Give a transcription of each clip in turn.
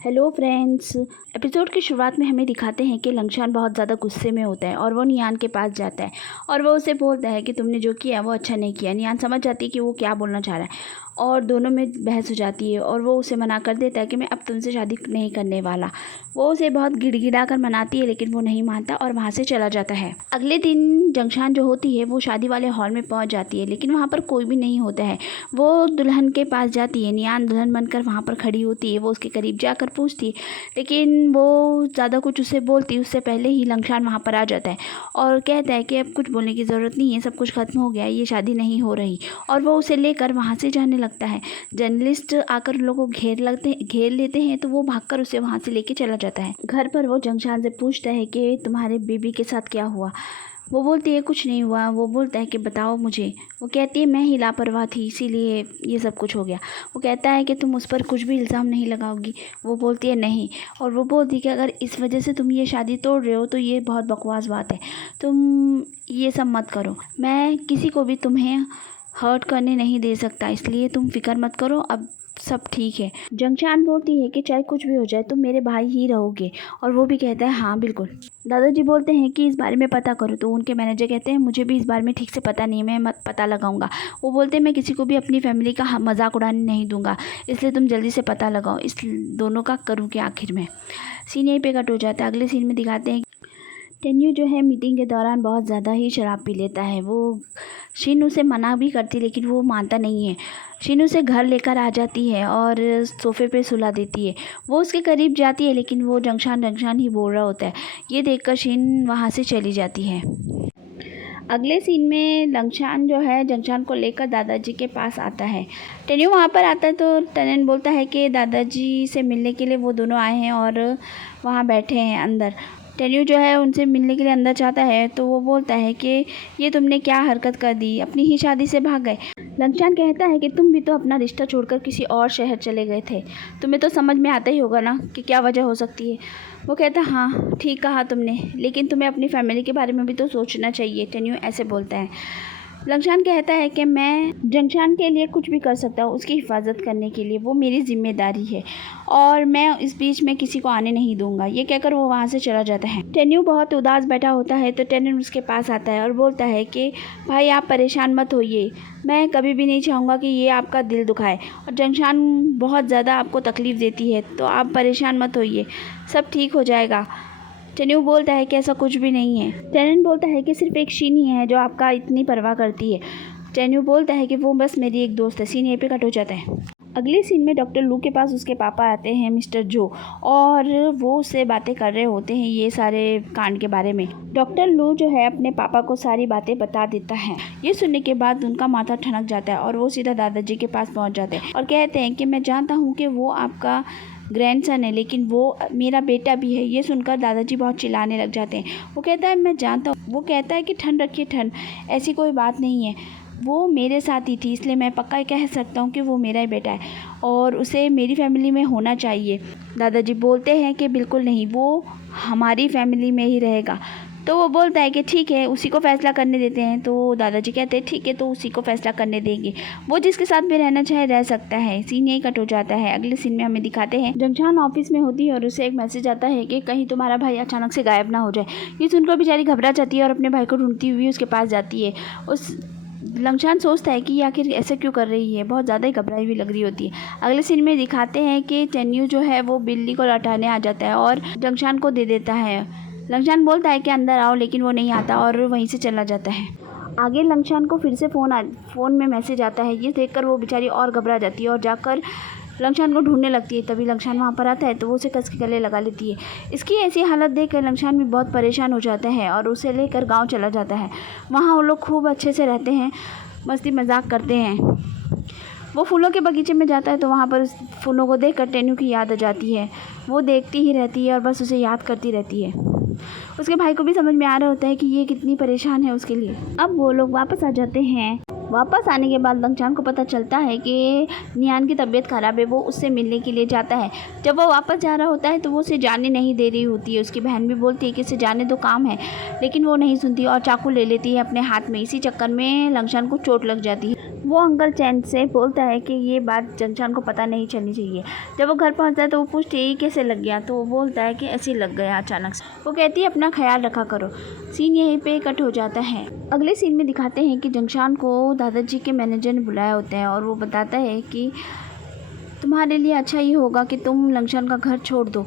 Hello friends. Episode की शुरुआत में हमें दिखाते हैं कि लंगशान बहुत ज़्यादा गुस्से में होता है और वो नियान के पास जाता है और वो उसे बोलता है कि तुमने जो किया वो अच्छा नहीं किया। नियान समझ जाती है कि वो क्या बोलना चाह रहा है और दोनों में बहस हो जाती है और वो उसे मना कर देता है कि मैं अब तुमसे शादी नहीं करने वाला। वो उसे बहुत गिड़गिड़ा कर मनाती है लेकिन वो नहीं मानता और वहाँ से चला जाता है। अगले दिन जंगशान जो होती है वो शादी वाले हॉल में पहुँच जाती है लेकिन वहाँ पर कोई भी नहीं होता है। वो दुल्हन के पास जाती है, नियान दुल्हन बनकर वहाँ पर खड़ी होती है। वो उसके करीब जाकर पूछती है लेकिन वो ज़्यादा कुछ उसे बोलती उससे पहले ही लंगशान वहाँ पर आ जाता है और कहता है कि अब कुछ बोलने की ज़रूरत नहीं है, सब कुछ ख़त्म हो गया, ये शादी नहीं हो रही। और वो उसे लेकर वहाँ से जाने लगता है। जर्नलिस्ट आकर लोगों को घेर लेते हैं तो वो भागकर उसे वहाँ से लेके चला जाता है। घर पर वो जंगशान से पूछता है कि तुम्हारे बेबी के साथ क्या हुआ। वो बोलती है कुछ नहीं हुआ। वो बोलता है कि बताओ मुझे। वो कहती है मैं ही लापरवाह थी इसीलिए ये सब कुछ हो गया। वो कहता है कि तुम उस पर कुछ भी इल्ज़ाम नहीं लगाओगी। वो बोलती है नहीं। और वो बोलती है कि अगर इस वजह से तुम ये शादी तोड़ रहे हो तो ये बहुत बकवास बात है, तुम ये सब मत करो। मैं किसी को भी तुम्हें हर्ट करने नहीं दे सकता, इसलिए तुम फिक्र मत करो, अब सब ठीक है। जंगशान बोलती है कि चाहे कुछ भी हो जाए तुम मेरे भाई ही रहोगे। और वो भी कहता है हाँ बिल्कुल। दादाजी बोलते हैं कि इस बारे में पता करो तो उनके मैनेजर कहते हैं मुझे भी इस बारे में ठीक से पता नहीं है, मैं मत पता लगाऊंगा। वो बोलते हैं मैं किसी को भी अपनी फैमिली का मजाक उड़ाने नहीं दूंगा, इसलिए तुम जल्दी से पता लगाओ इस दोनों का करूँ कि आखिर में। सीन यहीं पे कट हो जाता है। अगले सीन में दिखाते हैं टेन्यू जो है मीटिंग के दौरान बहुत ज़्यादा ही शराब पी लेता है। वो शिन उसे मना भी करती लेकिन वो मानता नहीं है। शिन उसे घर लेकर आ जाती है और सोफ़े पे सुला देती है। वो उसके करीब जाती है लेकिन वो जंगशान ही बोल रहा होता है। ये देखकर शिन वहाँ से चली जाती है। अगले सीन में लंगशान जो है जंगशान को लेकर दादाजी के पास आता है। टेन्यू वहाँ पर आता है तो टनन बोलता है कि दादाजी से मिलने के लिए वो दोनों आए हैं और वहाँ बैठे हैं अंदर। टेन्यू जो है उनसे मिलने के लिए अंदर जाता है तो वो बोलता है कि ये तुमने क्या हरकत कर दी, अपनी ही शादी से भाग गए। लंगशान कहता है कि तुम भी तो अपना रिश्ता छोड़कर किसी और शहर चले गए थे, तुम्हें तो समझ में आता ही होगा ना कि क्या वजह हो सकती है। वो कहता है हाँ ठीक कहा तुमने, लेकिन तुम्हें अपनी फैमिली के बारे में भी तो सोचना चाहिए। टेन्यू ऐसे बोलता है। लंगशान कहता है कि मैं जंगशान के लिए कुछ भी कर सकता हूँ, उसकी हिफाजत करने के लिए, वो मेरी जिम्मेदारी है और मैं इस बीच में किसी को आने नहीं दूंगा। ये कहकर वो वहाँ से चला जाता है। टेन्यू बहुत उदास बैठा होता है तो टेनन उसके पास आता है और बोलता है कि भाई आप परेशान मत होइए, मैं कभी भी नहीं चाहूँगा कि ये आपका दिल दुखाए और जंगशान बहुत ज़्यादा आपको तकलीफ़ देती है, तो आप परेशान मत होइए, सब ठीक हो जाएगा। टेन्यू बोलता है कि ऐसा कुछ भी नहीं है। टेनन बोलता है कि सिर्फ एक शीन ही है जो आपका इतनी परवाह करती है। टेन्यू बोलता है कि वो बस मेरी एक दोस्त है। सीन यहीं पे कट हो जाता है। अगले सीन में डॉक्टर लू के पास उसके पापा आते हैं मिस्टर जो, और वो उससे बातें कर रहे होते हैं ये सारे कांड के बारे में। डॉक्टर लू जो है अपने पापा को सारी बातें बता देता है। ये सुनने के बाद उनका माथा ठनक जाता है और वो सीधा दादाजी के पास पहुंच जाते हैं और कहते हैं कि मैं जानता हूँ कि वो आपका ग्रैंडसन है लेकिन वो मेरा बेटा भी है। ये सुनकर दादाजी बहुत चिल्लाने लग जाते हैं। वो कहता है मैं जानता हूँ। वो कहता है कि ठंड रखिए ठंड, ऐसी कोई बात नहीं है, वो मेरे साथ ही थी इसलिए मैं पक्का कह सकता हूँ कि वो मेरा ही बेटा है और उसे मेरी फैमिली में होना चाहिए। दादाजी बोलते हैं कि बिल्कुल नहीं, वो हमारी फैमिली में ही रहेगा। तो वो बोलता है कि ठीक है उसी को फैसला करने देते हैं। तो दादाजी कहते हैं ठीक है तो उसी को फैसला करने देंगे, वो जिसके साथ भी रहना चाहे रह सकता है। सीन यही कट हो जाता है। अगले सीन में हमें दिखाते हैं जंगशान ऑफिस में होती है और उसे एक मैसेज आता है कि कहीं तुम्हारा भाई अचानक से गायब ना हो जाए। ये सुनकर बेचारी घबरा जाती है और अपने भाई को ढूंढती हुई उसके पास जाती है। उस लंगशान सोचता है कि ये आखिर ऐसे क्यों कर रही है, बहुत ज़्यादा ही घबराई हुई लग रही होती है। अगले सीन में दिखाते हैं कि टेन्यू जो है वो बिल्ली को लौटाने आ जाता है और जंगशान को दे देता है। लंगशान बोलता है कि अंदर आओ लेकिन वो नहीं आता और वहीं से चला जाता है। आगे लंगशान को फिर से फ़ोन में मैसेज आता है। ये देखकर वो बेचारी और घबरा जाती है और जाकर लंगशान को ढूंढने लगती है। तभी लंगशान वहाँ पर आता है तो वो उसे कस के गले लगा लेती है। इसकी ऐसी हालत देखकर लंगशान भी बहुत परेशान हो जाता है और उसे लेकर गांव चला जाता है। वहाँ वो लोग खूब अच्छे से रहते हैं, मस्ती मजाक करते हैं। वो फूलों के बगीचे में जाता है तो वहाँ पर उस फूलों को देखकर टेन्यू की याद आ जाती है। वो देखती ही रहती है और बस उसे याद करती रहती है। उसके भाई को भी समझ में आ रहा होता है कि ये कितनी परेशान है उसके लिए। अब वो लोग वापस आ जाते हैं वापस आने के बाद लंगचान को पता चलता है कि नियान की तबीयत ख़राब है। वो उससे मिलने के लिए जाता है। जब वो वापस जा रहा होता है तो वो उसे जाने नहीं दे रही होती है। उसकी बहन भी बोलती है कि इसे जाने दो, काम है, लेकिन वो नहीं सुनती और चाकू ले लेती है अपने हाथ में। इसी चक्कर में लंगचान को चोट लग जाती है। वो अंकल चैन से बोलता है कि ये बात लंगचान को पता नहीं चलनी चाहिए। जब वो घर पहुंचता है तो वो पूछती है कैसे लग गया, तो वो बोलता है कि ऐसे लग गया अचानक से। वो कहती है अपना ख्याल रखा करो। सीन यहीं पे कट हो जाता है। अगले सीन में दिखाते हैं कि जंगशान को दादाजी के मैनेजर ने बुलाया होता है और वो बताता है कि तुम्हारे लिए अच्छा ही होगा कि तुम लंगशान का घर छोड़ दो।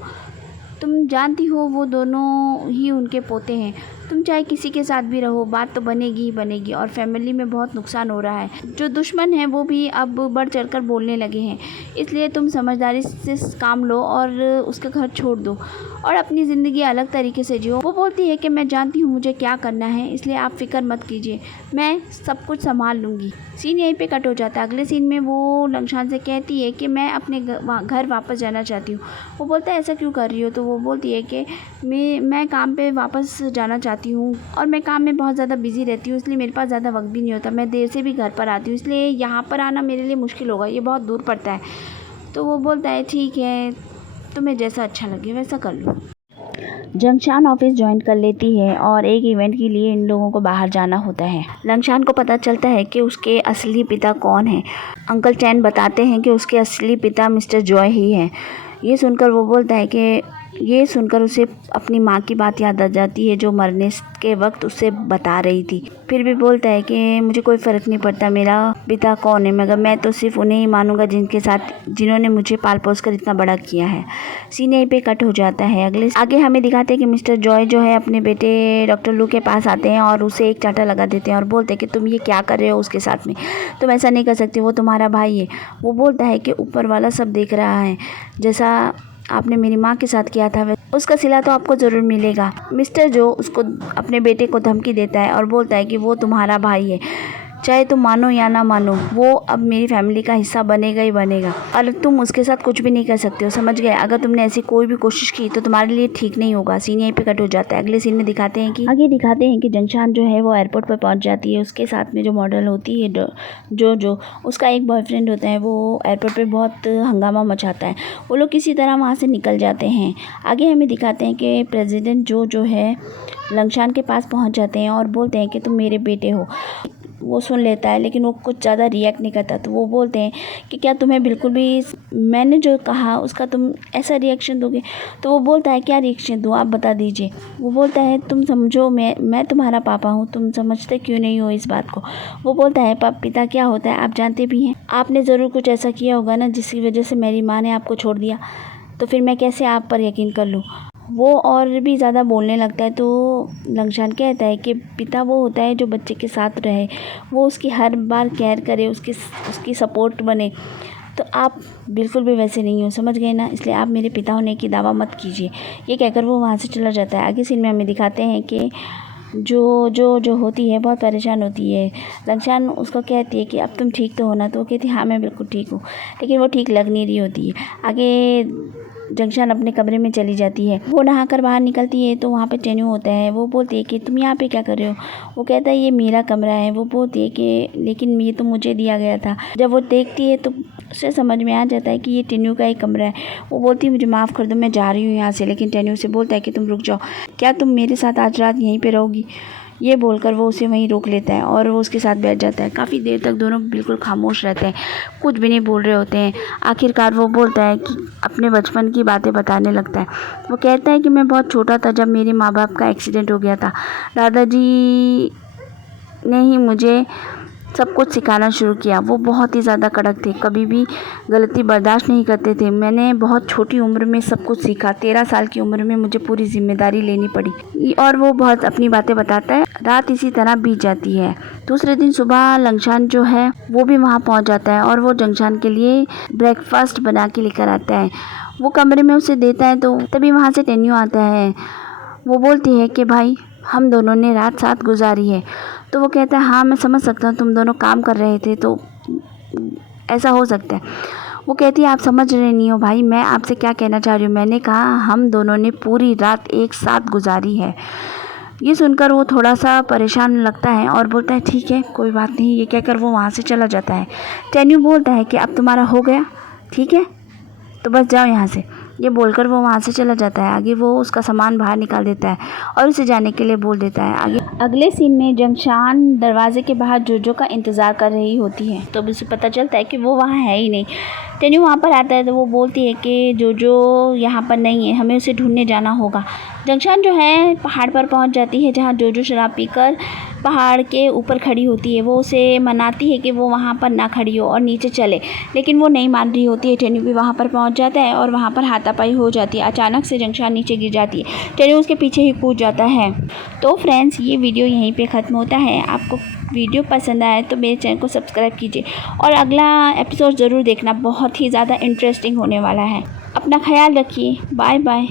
तुम जानती हो वो दोनों ही उनके पोते हैं। तुम चाहे किसी के साथ भी रहो, बात तो बनेगी ही बनेगी और फैमिली में बहुत नुकसान हो रहा है। जो दुश्मन हैं वो भी अब बढ़ चढ़कर बोलने लगे हैं। इसलिए तुम समझदारी से काम लो और उसका घर छोड़ दो और अपनी ज़िंदगी अलग तरीके से जियो। वो बोलती है कि मैं जानती हूँ मुझे क्या करना है, इसलिए आप फिक्र मत कीजिए, मैं सब कुछ संभाल लूँगी। सीन यहीं पे कट हो जाता है। अगले सीन में वो लंगशान से कहती है कि मैं अपने घर वापस जाना चाहती हूँ। वो बोलता है ऐसा क्यों कर रही हो, तो वो बोलती है कि मैं काम पे वापस जाना चाहती हूँ और मैं काम में बहुत ज़्यादा बिज़ी रहती हूँ, इसलिए मेरे पास ज़्यादा वक्त भी नहीं होता। मैं देर से भी घर पर आती हूँ, इसलिए यहाँ पर आना मेरे लिए मुश्किल होगा, ये बहुत दूर पड़ता है। तो वो बोलता है ठीक है, तुम्हें जैसा अच्छा लगे वैसा कर लो। जंगशान ऑफिस ज्वाइन कर लेती है और एक इवेंट के लिए इन लोगों को बाहर जाना होता है। लंगशान को पता चलता है कि उसके असली पिता कौन है। अंकल चैन बताते हैं कि उसके असली पिता मिस्टर जॉय ही हैं। ये सुनकर उसे अपनी माँ की बात याद आ जाती है जो मरने के वक्त उसे बता रही थी। फिर भी बोलता है कि मुझे कोई फ़र्क नहीं पड़ता मेरा पिता कौन है, मगर मैं तो सिर्फ उन्हें ही मानूंगा जिन्होंने मुझे पाल पोस कर इतना बड़ा किया है। सीन यहीं पे कट हो जाता है। आगे हमें दिखाते हैं कि मिस्टर जॉय जो है अपने बेटे डॉक्टर लू के पास आते हैं और उसे एक चांटा लगा देते हैं और बोलते हैं कि तुम ये क्या कर रहे हो उसके साथ में, तुम ऐसा नहीं कर सकते, वो तुम्हारा भाई है। वो बोलता है कि ऊपर वाला सब देख रहा है, जैसा आपने मेरी माँ के साथ किया था उसका सिला तो आपको ज़रूर मिलेगा। मिस्टर जो उसको अपने बेटे को धमकी देता है और बोलता है कि वो तुम्हारा भाई है, चाहे तुम मानो या ना मानो, वो अब मेरी फैमिली का हिस्सा बनेगा ही बनेगा और तुम उसके साथ कुछ भी नहीं कर सकते हो, समझ गए। अगर तुमने ऐसी कोई भी कोशिश की तो तुम्हारे लिए ठीक नहीं होगा। सीन यहीं पे कट हो जाता है। अगले सीन में दिखाते हैं कि जंगशान जो है वो एयरपोर्ट पर पहुंच जाती है। उसके साथ में जो मॉडल होती है जो उसका एक बॉयफ्रेंड होता है, वो एयरपोर्ट पर बहुत हंगामा मचाता है। वो लोग किसी तरह वहाँ से निकल जाते हैं। आगे हमें दिखाते हैं कि प्रेसिडेंट जो है लंगशान के पास पहुँच जाते हैं और बोलते हैं कि तुम मेरे बेटे हो। वो सुन लेता है लेकिन वो कुछ ज़्यादा रिएक्ट नहीं करता। तो वो बोलते हैं कि क्या तुम्हें बिल्कुल भी मैंने जो कहा उसका तुम ऐसा रिएक्शन दोगे। तो वो बोलता है क्या रिएक्शन दूँ, आप बता दीजिए। वो बोलता है तुम समझो, मैं तुम्हारा पापा हूँ, तुम समझते क्यों नहीं हो इस बात को। वो बोलता है पिता क्या होता है आप जानते भी हैं, आपने ज़रूर कुछ ऐसा किया होगा ना जिसकी वजह से मेरी माँ ने आपको छोड़ दिया, तो फिर मैं कैसे आप पर यकीन कर लूँ। वो और भी ज़्यादा बोलने लगता है। तो लंगशान कहता है कि पिता वो होता है जो बच्चे के साथ रहे, वो उसकी हर बार केयर करे, उसकी सपोर्ट बने। तो आप बिल्कुल भी वैसे नहीं हो, समझ गए ना, इसलिए आप मेरे पिता होने की दावा मत कीजिए। ये कहकर वो वहाँ से चला जाता है। आगे सीन में हमें दिखाते हैं कि जो होती है बहुत परेशान होती है। लंगशान उसको कहती है कि अब तुम ठीक तो हो ना, तो वो कहती है हाँ मैं बिल्कुल ठीक हूँ, लेकिन वो ठीक लग नहीं रही होती है। आगे जंगशान अपने कमरे में चली जाती है। वो नहाकर बाहर निकलती है तो वहाँ पे टेन्यू होता है। वो बोलती है कि तुम यहाँ पे क्या कर रहे हो। वो कहता है ये मेरा कमरा है। वो बोलती है कि लेकिन ये तो मुझे दिया गया था। जब वो देखती है तो उसे समझ में आ जाता है कि ये टेन्यू का ही कमरा है। वो बोलती है मुझे माफ़ कर दो, मैं जा रही हूँ यहाँ से। लेकिन टेन्यू से बोलता है कि तुम रुक जाओ, क्या तुम मेरे साथ आज रात यहीं पर रहोगी। ये बोलकर वो उसे वहीं रोक लेता है और वो उसके साथ बैठ जाता है। काफ़ी देर तक दोनों बिल्कुल खामोश रहते हैं, कुछ भी नहीं बोल रहे होते हैं। आखिरकार वो बोलता है कि अपने बचपन की बातें बताने लगता है। वो कहता है कि मैं बहुत छोटा था जब मेरे माँ बाप का एक्सीडेंट हो गया था। दादाजी ने ही मुझे सब कुछ सिखाना शुरू किया। वो बहुत ही ज़्यादा कड़क थे, कभी भी गलती बर्दाश्त नहीं करते थे। मैंने बहुत छोटी उम्र में सब कुछ सीखा। 13 साल की उम्र में मुझे पूरी जिम्मेदारी लेनी पड़ी। और वो बहुत अपनी बातें बताता है। रात इसी तरह बीत जाती है। दूसरे दिन सुबह लंगशान जो है वो भी वहाँ पहुँच जाता है और वो जंगशान के लिए ब्रेकफास्ट बना के लेकर आता है। वो कमरे में उसे देता है तो तभी वहाँ से टेन्यू आता है। वो बोलती है कि भाई हम दोनों ने रात साथ गुजारी है। तो वो कहता है हाँ मैं समझ सकता हूँ, तुम दोनों काम कर रहे थे तो ऐसा हो सकता है। वो कहती है आप समझ रहे नहीं हो भाई, मैं आपसे क्या कहना चाह रही हूँ। मैंने कहा हम दोनों ने पूरी रात एक साथ गुजारी है। ये सुनकर वो थोड़ा सा परेशान लगता है और बोलता है ठीक है कोई बात नहीं, ये कहकर वो वहाँ से चला जाता है। टेन्यू बोलता है कि अब तुम्हारा हो गया, ठीक है तो बस जाओ यहाँ से। ये बोलकर वो वहाँ से चला जाता है। आगे वो उसका सामान बाहर निकाल देता है और उसे जाने के लिए बोल देता है। आगे अगले सीन में जंगशान दरवाजे के बाहर जोजो का इंतज़ार कर रही होती है, तो उसे पता चलता है कि वो वहाँ है ही नहीं। टेन्यू वहाँ पर आता है तो वो बोलती है कि जोजो यहाँ पर नहीं है, हमें उसे ढूंढने जाना होगा। जंगशान जो है पहाड़ पर पहुँच जाती है जहाँ जोजो शराब पीकर पहाड़ के ऊपर खड़ी होती है। वो उसे मनाती है कि वो वहाँ पर ना खड़ी हो और नीचे चले, लेकिन वो नहीं मान रही होती है। टेन्यू भी वहाँ पर पहुँच जाता है और वहाँ पर हाथापाई हो जाती है। अचानक से जंगशान नीचे गिर जाती है, टेन्यू उसके पीछे ही कूद जाता है। तो फ्रेंड्स ये वीडियो यहीं पे ख़त्म होता है। आपको वीडियो पसंद आए तो मेरे चैनल को सब्सक्राइब कीजिए और अगला एपिसोड ज़रूर देखना, बहुत ही ज़्यादा इंटरेस्टिंग होने वाला है। अपना ख्याल रखिए, बाय बाय।